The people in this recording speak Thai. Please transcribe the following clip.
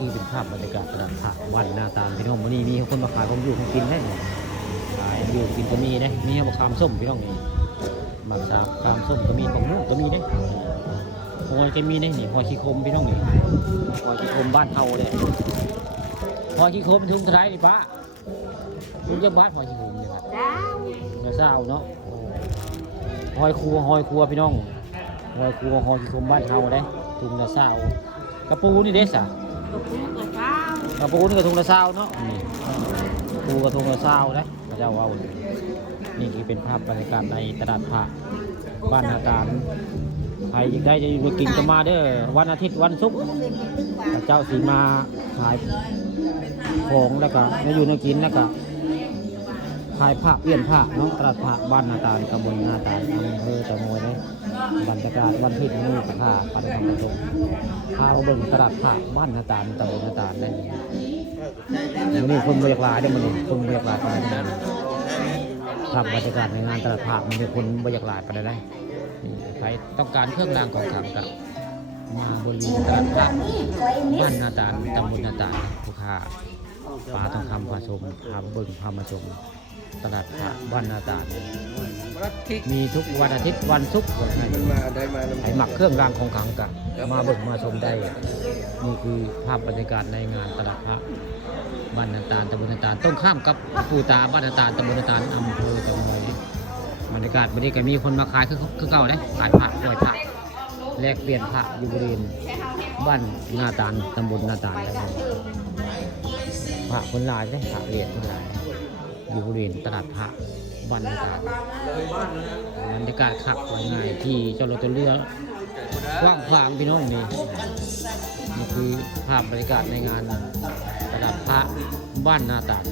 คือเป็นภาพบรรยากาศตลาดผักวันหน้าตาพี่น้องวันนี้มีคนมาขายของอยู่ของกินได้ขายอยู่กินก็มีได้มีมะขามส้มพี่น้องนี่มะขามส้มก็มีมะม่วงก็มีได้หอยก็มีได้นี่หอยขี้โคมพี่น้องนี่หอยขี้โคมบ้านเฮาเลยหอยขี้โคมทุ่งไทรนี่ป้าทุ่งจังหวัดหอยขี้โคมนี่ครับเนื้อเศร้าเนาะหอยครัวพี่น้องหอยครัวหอยขี้โคมบ้านเฮาเลยทุ่งเนื้อเศร้ากระปูนี่เด้สะกระปูนี่กระทุงละเศร้าเนาะนี่ปูกระทุงละเศร้านะพระเจ้าว่านี่คือเป็นภาพบรรยากาศในตลาดผักบ้านนาตาลใครอยากได้จะมากินก็มาเด้อวันอาทิตย์วันศุกร์พระเจ้าสีมาขายของแล้วก็มาอยู่ในกินแล้วก็ขายผักเปลี่ยนผักเนาะตลาดผักบ้านนาตาลตำบลนาตาลอำเภอตะโมยเลยบรรยากาศวันที่นี่กับผ้าปันของประตูข้าวเบิ่งตลาดผักบ้านนาตาลตำบลนาตาลได้นี่คนบริการได้มันคนบริการไปได้ภาพบรรยากาศในงานตลาดผักมันมีคนบริการไปได้ใครต้องการเครื่องรางของขลังกับมาบริเวณตลาดผักบ้านนาตาลตำบลนาตาลผู้ค้าปลาทองคำปลาชมพาเบิ่งพามาชมตลาดผักบ้านนาตาลมีทุกวันอาทิตย์วันศุกร์ไอ้หมักเครื่องรางของขลังกันมาเบิ่งมาชมได้นี่คือภาพบรรยากาศในงานตลาดผักบ้านนาตาลตำบลนาตาลต้องข้ามกับปูตาบ้านนาตาลตำบลนาตาลอำเภอตะโมยบรรยากาศวันนี้ก็มีคนมาขายคือเก่าได้ขายผักปล่อยผักแลกเปลี่ยนผักอยู่บริเวณบ้านนาตาลตำบลนาตาลได้ผักคนลายได้ผักเรียนคนลายอยู่บริเวณตลาดผักบ้านนาตาลบรรยากาศขับง่ายที่เจ้ารถตัวเรือกว้างขวางพี่น้องนี่นี่คือภาพบรรยากาศในงานตลาดผักบ้านนาตาล